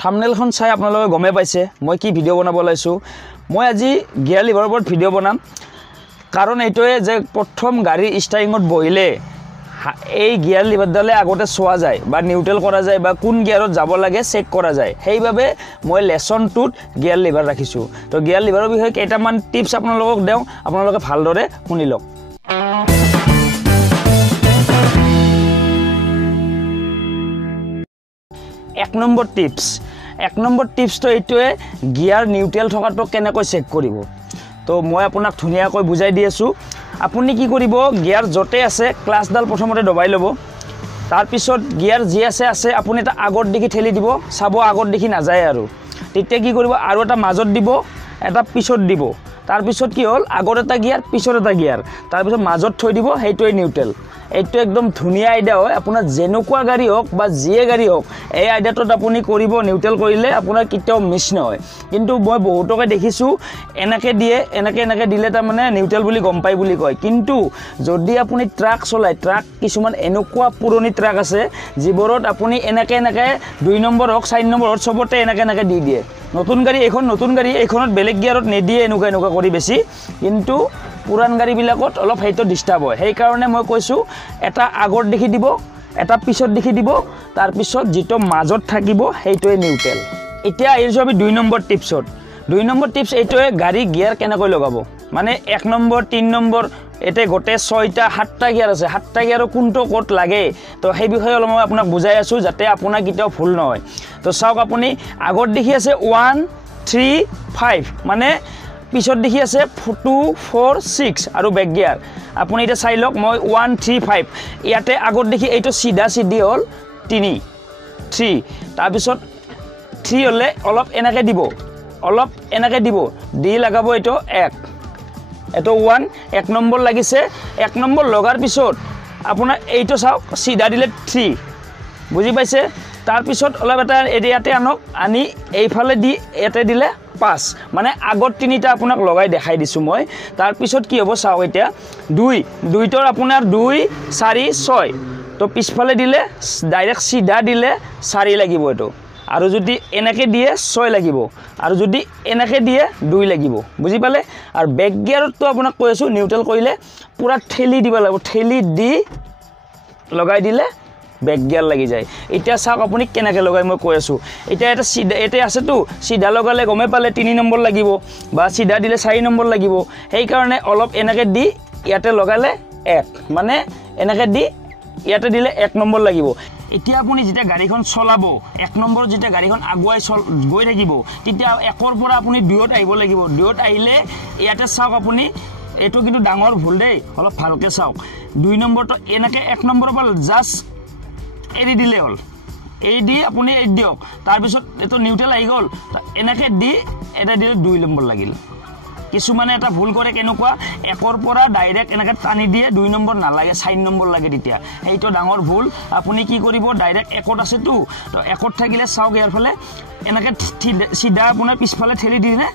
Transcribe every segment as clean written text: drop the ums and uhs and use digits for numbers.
থাম্বনেইলখন চাই আপোনালোকে গমে পাইছে মই কি ভিডিও বনাব লাইছো মই আজি গিয়াৰ লিভাৰৰ ওপৰত ভিডিও বনাম কাৰণ এইটোৱে যে প্ৰথম গাড়ী ষ্টাৰিঙত বহিলে এই গিয়াৰ লিভাৰডালে আগতে চোৱা যায় বা নিউট্ৰেল কৰা যায় বা কোন গিয়াৰত যাব লাগে চেক কৰা যায় সেইভাবে মই লেসনটোত গিয়াৰ লিভাৰ ৰাখিছো তো গিয়াৰ লিভাৰৰ বিষয়ে কেইটামান টিপছ আপোনালোকক দেও আপোনালোকে ভালদৰে শুনি লওক 1 নম্বৰ টিপছ তো এইটোৱে গিয়াৰ নিউট্ৰেল থকাটো কেনেকৈ চেক কৰিব তো মই আপোনাক ধুনিয়াকৈ বুজাই দি আছো আপুনি কি কৰিব গিয়াৰ জতে আছে ক্লাছডাল প্ৰথমতে দবাই ল'ব তাৰ পিছত গিয়াৰ যি আছে আপুনি এটা আগৰ দিকে ঠেলি দিব চাব আগৰ দিকে না যায় আৰু তেতিয়া কি কৰিব আৰু এটা মাজত দিব এটা পিছত দিব তাৰ পিছত কি হ'ল আগৰ এটা গিয়াৰ পিছত এটা গিয়াৰ তাৰ পিছত মাজত থৈ দিব হেইটোই নিউট্ৰেল এইটো একদম ধুনিয়া আইডিয়া হয় আপোনাৰ জেনুকুৱা গাড়ী হোক বা জিয়ে গাড়ী হোক এই আইডিয়াটোত আপুনি কৰিব নিউট্ৰেল কৰিলে আপোনাৰ কিটাও মিছ নহয় কিন্তু মই বহুতকে দেখিছো এনেকে দিয়ে এনেকে দিলে তাৰ মানে নিউট্ৰেল বুলি গম পাই বুলি কয় কিন্তু যদি আপুনি ট্ৰাক চলাই ট্ৰাক কিছুমান এনেকুৱা পুৰণি ট্ৰাক আছে জিবোৰত আপুনি এনেকে 2 নম্বৰ হোক 4 নম্বৰ হোক সবতে এনেকে দি দিয়ে নতুন গাড়ী এইখনত বেলেগ গিয়াৰত নেদিয়ে এনেকুৱা কৰি বেছি কিন্তু পুৰান গাড়ী বিলাকত অলপ হেইটো ডিস্টাৰ্ব হয় সেই কাৰণে মই কৈছো এটা আগৰ দেখি দিব এটা পিছত দেখি দিব তাৰ পিছত যেটো মাজত থাকিব হেইটোই নিউট্ৰেল এতিয়া আইছো আমি 2 নম্বৰ টিপছত 2 নম্বৰ টিপছ এইটোৱে গাড়ী গিয়াৰ কেনেকৈ লগাব মানে 1 নম্বৰ 3 নম্বৰ এতে গোটে 6টা 7টা গিয়াৰ আছে 7টা গিয়াৰ কোনটো কোট লাগে তো সেই বিষয়ে অলপ মই আপোনাক বুজাই আছো যাতে আপোনাৰ কিটাও ভুল নহয় তো চাওক আপুনি আগৰ দেখি আছে 1 3 5 মানে পিছত দেখি আছে 2 4 6 আৰু ব্যাক গিয়াৰ আপুনি এটা চাই লওক মই 1 3 5 ইয়াতে আগৰ দেখি এইটো সিধা সিধি হল 3 তাৰ পিছত 3 হলে অলপ এনেকে দিব দি লাগাব এইটো 1 এটো 1 নম্বৰ লাগিছে 1 নম্বৰ লগাৰ পিছত আপোনাৰ এইটো চাওক সিধা দিলে 3 বুজি পাইছে তাৰ পিছত অলপ এটা এৰিয়াতে আনক আনি এইফালে দি এতে দিলে 5 মানে আগৰ তিনিটা আপোনাক লগাই দেখাই দিছো মই তাৰ পিছত কি হ'ব চাও এতিয়া 2 তৰ আপোনাৰ 2 4 6 তো পিছফালে দিলে ডাইৰেক্ট সিধা দিলে 4 লাগিব এটো আৰু যদি এনেকে দিয়ে 6 লাগিব আৰু যদি এনেকে দিয়ে 2 লাগিব বুজি পালে আৰু ব্যাক গিয়াৰত তো আপোনাক কৈ আছো নিউট্ৰেল কৰিলে পুৰা ঠেলি দিব লাগিব ঠেলি দি লগাই দিলে ব্যাক গিয়াৰ লাগি যায় এতিয়া চাওক আপুনি কেনেকৈ লগাই মই কৈ আছো এতিয়া এটা সিধা এতে আছে তো সিধা লগালে গমে পালে 3 নম্বৰ লাগিব বা সিধা দিলে 4 নম্বৰ লাগিব সেই কাৰণে অলপ এনেকে দি ইয়াতে লগালে 1 মানে এনেকে দি ইয়াতে দিলে 1 নম্বৰ লাগিব এতিয়া আপুনি যেটা গাড়ীখন চলাব 1 নম্বৰ যেটা গাড়ীখন আগুৱাই গৈ থাকিব তেতিয়া 1ৰ পৰা আপুনি 2ত আহিব লাগিব 2ত আহিলে ইয়াতে চাওক আপুনি এটো কিন্তু ডাঙৰ ভুল দেই অলপ ভালকে চাওক 2 নম্বৰটো এনেকে 1 নম্বৰৰ পৰা জাস্ট এৰি দিলে হল এই দি আপুনি এই দিওক তাৰ পিছত এটো নিউট্ৰেল আহি গল এনেকে দি এটা দিলে 2 নম্বৰ লাগিল কিছুমানে এটা ভুল কৰে কেনেকুৱা 1ৰ পৰা ডাইৰেক্ট এনেকে টানি দিয়ে 2 নম্বৰ না লাগে 4 নম্বৰ লাগে তেতিয়া এইটো ডাঙৰ ভুল আপুনি কি কৰিব ডাইৰেক্ট 1ত আছে তো 1ত থাকিলে চাওক ইয়াৰ ফালে এনেকে সিধা আপোনাৰ পিছফালে ঠেলি দিনে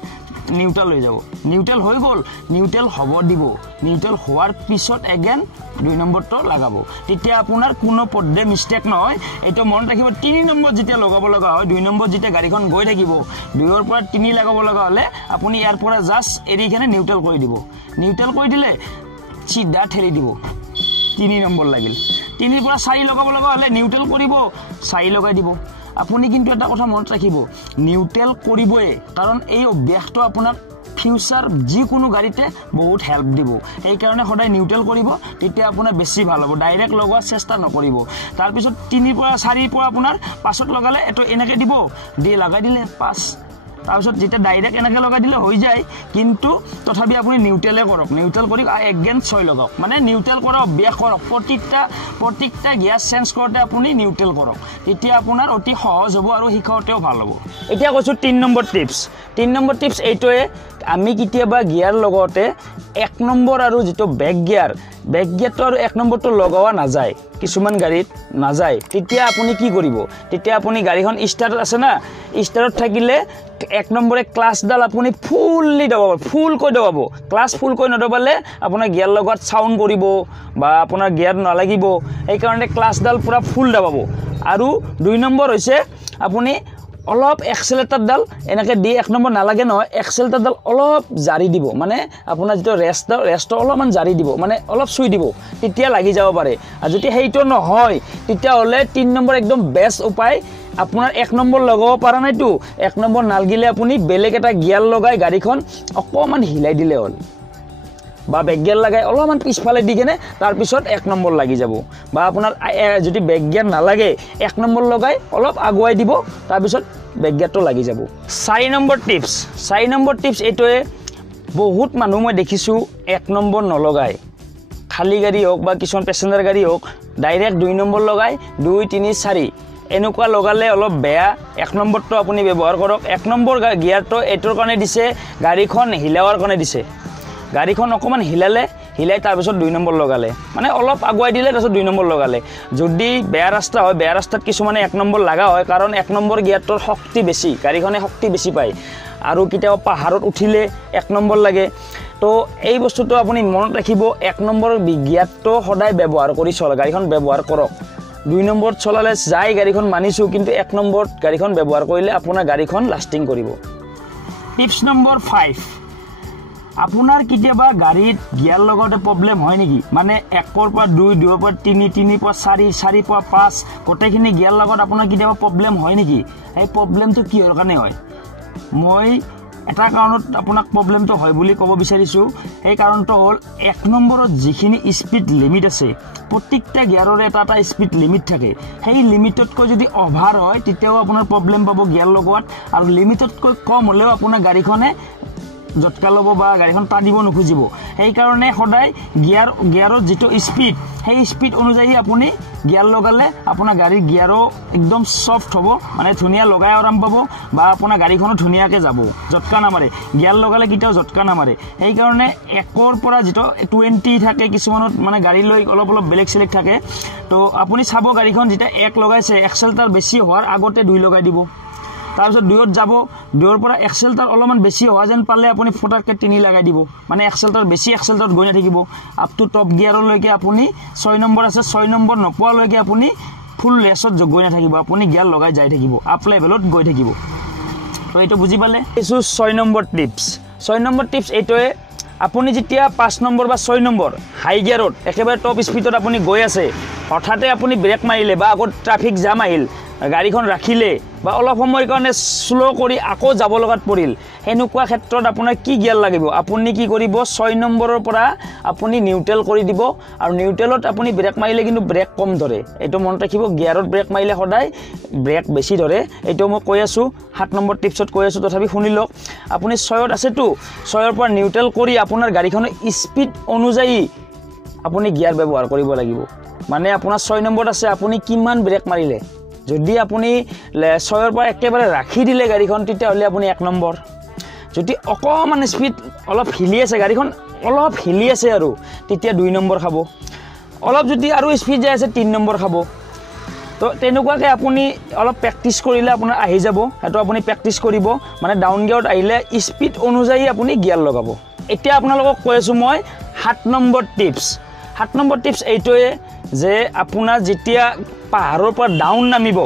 নিউট্ৰেল হৈ যাব নিউট্ৰেল হৈ গল নিউট্ৰেল হ'ব দিব নিউট্ৰেল হোৱাৰ পিছত এগেন 2 নম্বৰটো লাগাব তেতিয়া আপোনাৰ কোনো পদ্ধে মিস্টেক নহয় এটো মন ৰাখিব 3 নম্বৰ যেতিয়া লগাব লগা হয় 2 নম্বৰ যেতিয়া গাড়ীখন গৈ থাকিব 2ৰ পৰা 3 লগাব লগা হলে আপুনি ইয়াৰ পৰা জাস্ট এৰিখনে নিউট্ৰেল কৰি দিব নিউট্ৰেল কৰি দিলে সিধা ঠেলি দিব 3 নম্বৰ লাগিল 3 পৰা 4 লগাব লগা হলে নিউট্ৰেল কৰিব 4 লগাই দিব আপুনি কিন্তু এটা কথা মনত ৰাখিব নিউট্ৰেল কৰিবই কাৰণ এই অভ্যাসটো আপোনাক ফিউচাৰ যি কোনো গাড়ীতে বহুত হেল্প দিব এই কাৰণে সদায় নিউট্ৰেল কৰিব তেতিয়া আপোনাৰ বেছি ভাল হ'ব ডাইৰেক্ট লগোৱা চেষ্টা নকৰিব তাৰ পিছত 3 পৰা 4 পৰা আপোনাৰ 5ত লগালে এটো এনেকে দিব দি লগাই দিলে 5 তাৰ পিছত যেটা ডাইৰেক্ট এনেকে লগাই দিলে হৈ যায় কিন্তু তথাপি আপুনি নিউট্ৰেলে কৰক নিউট্ৰেল কৰি এগেইন 6 লগাওক মানে নিউট্ৰেল কৰা অভ্যাস কৰক প্ৰত্যেকটা গিয়াৰ চেঞ্জ কৰতে আপুনি নিউট্ৰেল কৰক তেতিয়া আপোনাৰ অতি সহজ হ'ব আৰু শিকাওতেও ভাল হ'ব এতিয়া কৈছো 3 নম্বৰ টিপছ এইটোৱে আমি কিতিয়াবা গিয়াৰ লগতে 1 নম্বৰ আৰু যেটো ব্যাক গিয়াৰটো আৰু 1 নম্বৰটো লগাৱা না যায় কিছুমান গাড়ীত না যায় তেতিয়া আপুনি কি কৰিব তেতিয়া আপুনি গাড়ীখন স্টাৰ্ট আছে না স্টাৰ্টত থাকিলে 1 নম্বৰে ক্লাছডাল আপুনি ফুললি দবাব ফুলকৈ দবাব ক্লাছ ফুলকৈ নদবালে আপোনাৰ গিয়াৰ লগত সাউন্ড কৰিব বা আপোনাৰ গিয়াৰ নালাগিব এই কাৰণে ক্লাছডাল পুৰা ফুল দবাব আৰু 2 নম্বৰ হৈছে আপুনি অলপ এক্সেলেটাৰডাল এনেকৈ দি 1 নম্বৰ নালাগে নহয় এক্সেলেটাৰডাল অলপ জাৰি দিব মানে আপোনাৰ যিটো ৰেষ্টটো অলপমান জাৰি দিব মানে অলপ চুই দিব তেতিয়া লাগি যাব পাৰে আৰু যদি সেইটো নহয় তেতিয়াহ'লে 3 নম্বৰ একদম বেষ্ট উপায় আপোনাৰ 1 নম্বৰ লগাব পৰা নাইতো 1 নম্বৰ নালগিলে আপুনি বেলেগ এটা গিয়াৰ লগাই গাড়ীখন অকণমান হিলাই দিলে হ'ল বা বেক গিয়াৰ লগাই অলপমান পিছফালে দি কেনে তাৰপিছত 1 নম্বৰ লাগি যাব বা আপোনাৰ যদি বেক গিয়াৰ নালাগে 1 নম্বৰ লগাই অলপ আগুৱাই দিব তাৰপিছত বেক গিয়াৰটো লাগি যাব 4 নম্বৰ টিপছ এইটোৱে বহুত মানুহ মই দেখিছোঁ 1 নম্বৰ নলগায় খালী গাড়ী হোক বা কিছুমান পেচেঞ্জাৰ গাড়ী হোক ডাইৰেক্ট 2 নম্বৰ লগায় 2 3 4 এনেকুৱা লগালে অলপ বেয়া 1 নম্বৰটো আপুনি ব্যৱহাৰ কৰক 1 নম্বৰ গিয়াৰটো এইটোৰ কাৰণে দিছে গাড়ীখন হিলাৱাৰ কাৰণে দিছে গাড়ীখন অকণমান হিলাই তাৰপিছত 2 নম্বৰ লগালে মানে অলপ আগুৱাই দিলে তাৰপিছত 2 নম্বৰ লগালে যদি বেয়া ৰাস্তা হয় বেয়া ৰাস্তাত কিছুমানে 1 নম্বৰ লগা হয় কাৰণ 1 নম্বৰ গিয়াৰটোৰ শক্তি বেছি গাড়ীখনে শক্তি বেছি পায় আৰু কেতিয়াবা পাহাৰত উঠিলে 1 নম্বৰ লাগে তো এই বস্তুটো আপুনি মনত ৰাখিব 1 নম্বৰ গিয়াৰটো সদায় ব্যৱহাৰ কৰি চলা গাড়ীখন ব্যৱহাৰ কৰক 2 নম্বৰত চলালে যাই গাড়ীখন মানিছোঁ কিন্তু 1 নম্বৰত গাড়ীখন ব্যৱহাৰ কৰিলে আপোনাৰ গাড়ীখন লাষ্টিং কৰিব টিপছ নম্বৰ 5 আপোনাৰ কেতিয়াবা গাড়ীত গিয়াৰ লগাওঁতে প্ৰব্লেম হয় নেকি মানে 1 পৰা 2 2 পৰা 3 3 পৰা 4 4 পৰা 5 গোটেইখিনি গিয়াৰ লগত আপোনাৰ কেতিয়াবা প্ৰব্লেম হয় নেকি এই প্ৰব্লেমটো কিহৰ কাৰণে হয় মই এটা কাৰণত আপোনাক প্ৰব্লেমটো হয় বুলি ক'ব বিচাৰিছোঁ এই কাৰণটো হ'ল 1 নম্বৰত যিখিনি স্পীড লিমিট আছে প্ৰত্যেকটা গিয়াৰৰে এটা স্পীড লিমিট থাকে সেই লিমিটতকৈ যদি অভাৰ হয় তেতিয়াও আপোনাৰ প্ৰব্লেম পাব গিয়াৰ লগোৱাত আৰু লিমিটতকৈ কম হ'লেও আপোনাৰ গাড়ীখনে জটকা ল'ব বা গাড়ীখন টানিব নোখোজিব সেইকাৰণে সদায় গিয়াৰৰ যিটো স্পীড সেই স্পীড অনুযায়ী আপুনি গিয়াৰ লগালে আপোনাৰ গাড়ীৰ গিয়াৰো একদম সফট হ'ব মানে ধুনীয়া লগাই আৰাম পাব বা আপোনাৰ গাড়ীখনো ধুনীয়াকৈ যাব জটকা নামাৰে গিয়াৰ লগালে কেতিয়াও জটকা নামাৰে সেইকাৰণে 1 পৰা যিটো 20 থাকে কিছুমানত মানে গাড়ী লৈ অলপ বেলেগ চেলেগ থাকে তো আপুনি চাব গাড়ীখন যেতিয়া 1 লগাইছে এক্সেলেটাৰ বেছি হোৱাৰ আগতে 2 লগাই দিব তাৰপিছত 2ত যাব 2ৰ পৰা এক্সেলেটাৰ অলপমান বেছি হোৱা যেন পালে আপুনি ফটাককৈ 3 লগাই দিব মানে এক্সেলেটাৰ বেছি এক্সেলেটাৰত গৈ নাথাকিব আপ টু টপ গিয়াৰলৈকে আপুনি 6 নম্বৰ আছে 6 নম্বৰ নোপোৱালৈকে আপুনি ফুল ৰেছত গৈ নাথাকিব আপুনি গিয়াৰ লগাই যাই থাকিব আপ লেভেলত গৈ থাকিব তো এইটো বুজি পালে এইটো 6 নম্বৰ টিপছ এইটোৱে আপুনি যেতিয়া 5 নম্বৰ বা 6 নম্বৰ হাই গিয়াৰত একেবাৰে টপ স্পীডত আপুনি গৈ আছে হঠাতে আপুনি ব্ৰেক মাৰিলে বা আগত ট্ৰাফিক জাম আহিল গাড়ীখন ৰাখিলে বা অলপ সময়ৰ কাৰণে স্লো কৰি আকৌ যাব লগাত পৰিল এনেকুৱা ক্ষেত্ৰত আপোনাৰ কি গিয়াৰ লাগিব আপুনি কি কৰিব 6 নম্বৰৰ পৰা আপুনি নিউট্ৰেল কৰি দিব আৰু নিউট্ৰেলত আপুনি ব্ৰেক মাৰিলে কিন্তু ব্ৰেক কম ধৰে এইটো মনত ৰাখিব গিয়াৰত ব্ৰেক মাৰিলে সদায় ব্ৰেক বেছি ধৰে এইটো মই কৈ আছোঁ 7 নম্বৰ টিপছত কৈ আছোঁ তথাপি শুনি লওক আপুনি 6ত আছেতো 6ৰ পৰা নিউট্ৰেল কৰি আপোনাৰ গাড়ীখনৰ স্পীড অনুযায়ী আপুনি গিয়াৰ ব্যৱহাৰ কৰিব লাগিব মানে আপোনাৰ 6 নম্বৰত আছে আপুনি কিমান ব্ৰেক মাৰিলে যদি আপুনি 6ৰ পৰা একেবাৰে ৰাখি দিলে গাড়ীখন তেতিয়াহ'লে আপুনি 1 নম্বৰ যদি অকণমান স্পীড অলপ হিলি আছে গাড়ীখন অলপ হিলি আছে আৰু তেতিয়া 2 নম্বৰ খাব অলপ যদি আৰু স্পীড যায় আছে 3 নম্বৰ খাব তো তেনেকুৱাকৈ আপুনি অলপ প্ৰেক্টিছ কৰিলে আপোনাৰ আহি যাব সেইটো আপুনি প্ৰেক্টিছ কৰিব মানে ডাউন গিয়াৰত আহিলে স্পীড অনুযায়ী আপুনি গিয়াৰ লগাব এতিয়া আপোনালোকক কৈ আছোঁ মই 7 নম্বৰ টিপছ এইটোৱে যে আপোনাৰ যেতিয়া পাহাৰৰ পৰা ডাউন নামিব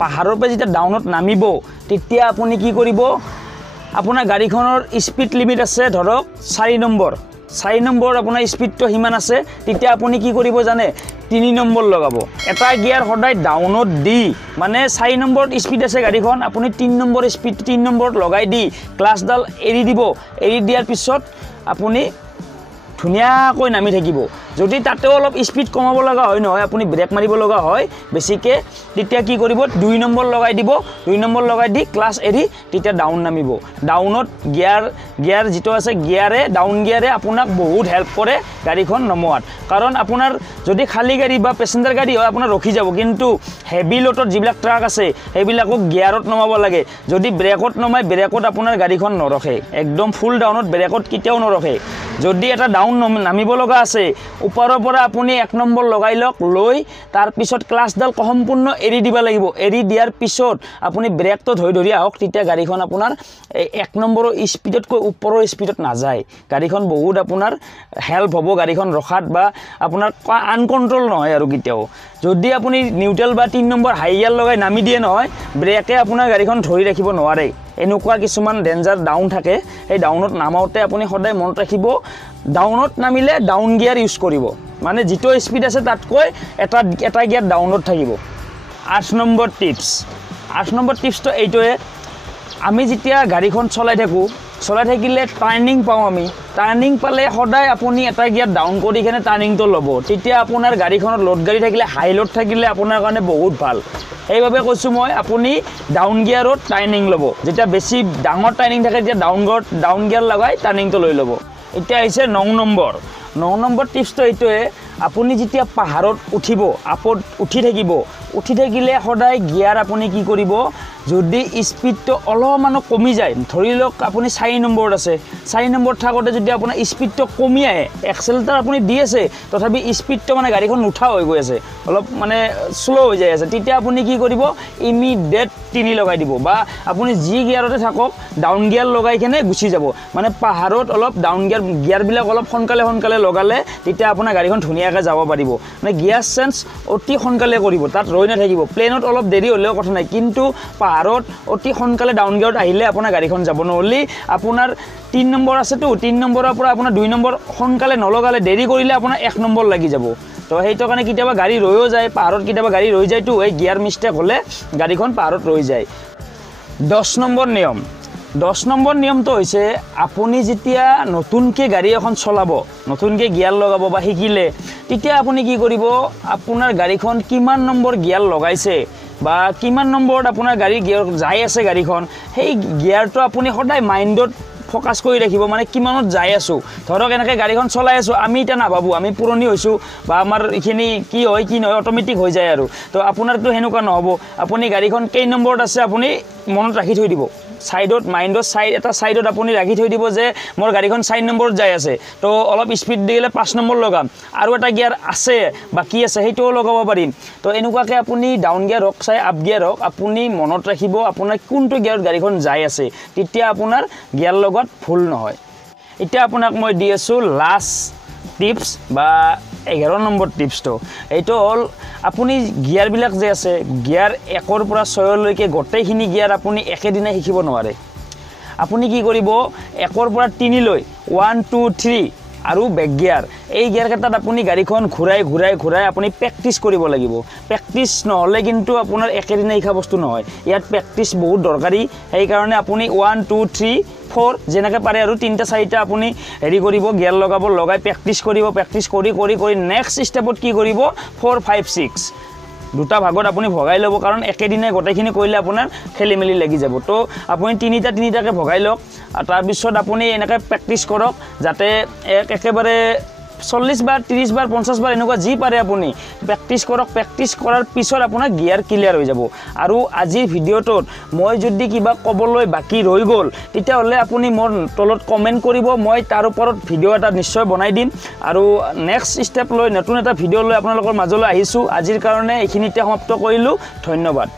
পাহাৰৰ পৰা যেতিয়া ডাউনত নামিব তেতিয়া আপুনি কি কৰিব আপোনাৰ গাড়ীখনৰ স্পীড লিমিট আছে ধৰক 4 নম্বৰ আপোনাৰ স্পীডটো সিমান আছে তেতিয়া আপুনি কি কৰিব জানে 3 নম্বৰ লগাব এটা গিয়াৰ সদায় ডাউনত দি মানে 4 নম্বৰত স্পীড আছে গাড়ীখন আপুনি 3 নম্বৰত লগাই দি ক্লাছডাল এৰি দিব এৰি দিয়াৰ পিছত আপুনি ধুনীয়াকৈ নামি থাকিব যদি তাতেও অলপ স্পীড কমাব লগা হয় নহয় আপুনি ব্ৰেক মাৰিব লগা হয় বেছিকৈ তেতিয়া কি কৰিব 2 নম্বৰ লগাই দিব 2 নম্বৰ লগাই দি ক্লাছ এৰি তেতিয়া ডাউন নামিব ডাউনত গিয়াৰ যিটো আছে ডাউন গিয়াৰে আপোনাক বহুত হেল্প কৰে গাড়ীখন নমোৱাত কাৰণ আপোনাৰ যদি খালী গাড়ী বা পেচেঞ্জাৰ গাড়ী হয় আপোনাৰ ৰখি যাব কিন্তু হেভি লোডত যিবিলাক ট্ৰাক আছে সেইবিলাকক গিয়াৰত নমাব লাগে যদি ব্ৰেকত নমাই ব্ৰেকত আপোনাৰ গাড়ীখন নৰখে একদম ফুল ডাউনত ব্ৰেকত কেতিয়াও নৰখে যদি এটা ডাউন নামিব লগা আছে ওপৰৰ পৰা আপুনি 1 নম্বৰ লগাই লওক লৈ তাৰ পিছত ক্লাছডাল সম্পূৰ্ণ এৰি দিব লাগিব এৰি দিয়াৰ পিছত আপুনি ব্ৰেকটো ধৰি আহক তেতিয়া গাড়ীখন আপোনাৰ 1 নম্বৰৰ স্পীডতকৈ ওপৰৰ স্পীডত নাযায় গাড়ীখন বহুত আপোনাৰ হেল্প হ'ব গাড়ীখন ৰখাত বা আপোনাৰ আনকণ্ট্ৰল নহয় আৰু কেতিয়াও যদি আপুনি নিউট্ৰেল বা 3 নম্বৰ হাই গিয়াৰ লগাই নামি দিয়ে নহয় ব্ৰেকে আপোনাৰ গাড়ীখন ধৰি ৰাখিব নোৱাৰে এনেকুৱা কিছুমান ডেঞ্জাৰ ডাউন থাকে এই ডাউনত নামাওঁতে আপুনি সদায় মনত ৰাখিব ডাউনত নামিলে ডাউন গিয়াৰ ইউজ কৰিব মানে যিটো স্পীড আছে তাতকৈ এটা গিয়াৰ ডাউনত থাকিব 8 নম্বৰ টিপছটো এইটোৱে আমি যেতিয়া গাড়ীখন চলাই থাকিলে টাৰ্নিং পাওঁ আমি টাৰ্নিং পালে সদায় আপুনি এটা গিয়াৰ ডাউন কৰি কিনে টাৰ্নিংটো ল'ব তেতিয়া আপোনাৰ গাড়ীখনত লোড গাড়ী থাকিলে হাই লোড থাকিলে আপোনাৰ কাৰণে বহুত ভাল সেইবাবে কৈছোঁ মই আপুনি ডাউন গিয়াৰত টাৰ্নিং ল'ব যেতিয়া বেছি ডাঙৰ টাৰ্নিং থাকে তেতিয়া ডাউন গিয়াৰ লগাই টাৰ্নিংটো লৈ ল'ব এতিয়া আহিছে 9 নম্বৰ টিপছটো এইটোৱে আপুনি যেতিয়া পাহাৰত উঠিব আপত উঠি থাকিলে সদায় গিয়াৰ আপুনি কি কৰিব যদি স্পীডটো অলপমান কমি যায় ধৰি লওক আপুনি 4 নম্বৰত আছে 4 নম্বৰ থাকোঁতে যদি আপোনাৰ স্পীডটো কমি আহে এক্সেলেটাৰ আপুনি দি আছে তথাপি স্পীডটো মানে গাড়ীখন নুঠা হৈ গৈ আছে অলপ মানে শ্ল' হৈ যায় আছে তেতিয়া আপুনি কি কৰিব ইমিডিয়েট 3 লগাই দিব বা আপুনি যি গিয়াৰতে থাকক ডাউন গিয়াৰ লগাই কিনে গুচি যাব মানে পাহাৰত অলপ ডাউন গিয়াৰবিলাক অলপ সোনকালে লগালে তেতিয়া আপোনাৰ গাড়ীখন ধুনীয়াকৈ যাব পাৰিব মানে গিয়াৰ চেঞ্জ অতি সোনকালে কৰিব তাত ৰৈ নাথাকিব প্লেনত অলপ দেৰি হ'লেও কথা নাই কিন্তু পাহাৰত অতি সোনকালে ডাউন গিয়াৰত আহিলে আপোনাৰ গাড়ীখন যাব নহ'লে আপোনাৰ 3 নম্বৰ আছেতো 3 নম্বৰৰ পৰা আপোনাৰ 2 নম্বৰ সোনকালে নলগালে দেৰি কৰিলে আপোনাৰ 1 নম্বৰ লাগি যাব তো সেইটো কাৰণে কেতিয়াবা গাড়ী ৰৈও যায় পাহাৰত কেতিয়াবা গাড়ী ৰৈ যায়তো এই গিয়াৰ মিষ্টেক হ'লে গাড়ীখন পাহাৰত ৰৈ যায় 10 নম্বৰ নিয়মটো হৈছে আপুনি যেতিয়া নতুনকৈ গাড়ী এখন চলাব নতুনকৈ গিয়াৰ লগাব বা শিকিলে তেতিয়া আপুনি কি কৰিব আপোনাৰ গাড়ীখন কিমান নম্বৰ গিয়াৰ লগাইছে বা কিমান নম্বৰত আপোনাৰ গাড়ী গিয়াৰ যাই আছে গাড়ীখন সেই গিয়াৰটো আপুনি সদায় মাইণ্ডত ফ'কাছ কৰি ৰাখিব মানে কিমানত যাই আছোঁ ধৰক এনেকৈ গাড়ীখন চলাই আছোঁ আমি এতিয়া নাভাবোঁ আমি পুৰণি হৈছোঁ বা আমাৰ এইখিনি কি হয় কি নহয় অট'মেটিক হৈ যায় আৰু তো আপোনাৰতো সেনেকুৱা নহ'ব আপুনি গাড়ীখন কেই নম্বৰত আছে আপুনি মনত ৰাখি থৈ দিব সাইডত মাইণ্ডৰ এটা সাইডত আপুনি ৰাখি থৈ দিব যে মোৰ গাড়ীখন 4 নম্বৰত যাই আছে তো অলপ স্পীড দিলে 5 নম্বৰ লগাম আৰু এটা গিয়াৰ আছে বাকি আছে সেইটোও লগাব পাৰিম তো এনেকুৱাকৈ আপুনি ডাউন গিয়াৰ হওক চাই আপ গিয়াৰ হওক আপুনি মনত ৰাখিব আপোনাৰ কোনটো গিয়াৰত গাড়ীখন যাই আছে তেতিয়া আপোনাৰ গিয়াৰ লগত ভুল নহয় এতিয়া আপোনাক মই দি আছোঁ লাষ্ট টিপছ বা 11 নম্বৰ টিপছটো এইটো হ'ল আপুনি গিয়াৰবিলাক যে আছে গিয়াৰ 1ৰ পৰা 6 লৈকে গোটেইখিনি গিয়াৰ আপুনি একেদিনাই শিকিব নোৱাৰে আপুনি কি কৰিব 1ৰ পৰা 3 লৈ 1 2 3 আৰু বেক গিয়াৰ এই গিয়াৰকেইটাত আপুনি গাড়ীখন ঘূৰাই আপুনি প্ৰেক্টিছ কৰিব লাগিব প্ৰেক্টিছ নহ'লে কিন্তু আপোনাৰ একেদিনাই শিকা বস্তু নহয় ইয়াত প্ৰেক্টিছ বহুত দৰকাৰী সেইকাৰণে আপুনি 1 2 3 4 যেনেকৈ পাৰে আৰু 3টা 4টা আপুনি হেৰি কৰিব গিয়াৰ লগাই প্ৰেক্টিছ কৰি নেক্সট ষ্টেপত কি কৰিব 4 5 6 দুটা ভাগত আপুনি ভগাই ল'ব কাৰণ একেদিনাই গোটেইখিনি কৰিলে আপোনাৰ খেলিমেলি লাগি যাব তো আপুনি তিনিটাকৈ ভগাই লওক আৰু তাৰপিছত আপুনি এনেকৈ প্ৰেক্টিছ কৰক যাতে একেবাৰে 40 বাৰ 30 বাৰ 50 বাৰ এনেকুৱা যি পাৰে আপুনি প্ৰেক্টিছ কৰক প্ৰেক্টিছ কৰাৰ পিছত আপোনাৰ গিয়াৰ ক্লিয়াৰ হৈ যাব আৰু আজিৰ ভিডিঅ'টোত মই যদি কিবা ক'বলৈ বাকী ৰৈ গ'ল তেতিয়াহ'লে আপুনি মোৰ তলত কমেণ্ট কৰিব মই তাৰ ওপৰত ভিডিঅ' এটা নিশ্চয় বনাই দিম আৰু নেক্সট ষ্টেপ লৈ নতুন এটা ভিডিঅ' লৈ আপোনালোকৰ মাজলৈ আহিছোঁ আজিৰ কাৰণে এইখিনিতে সমাপ্ত কৰিলোঁ ধন্যবাদ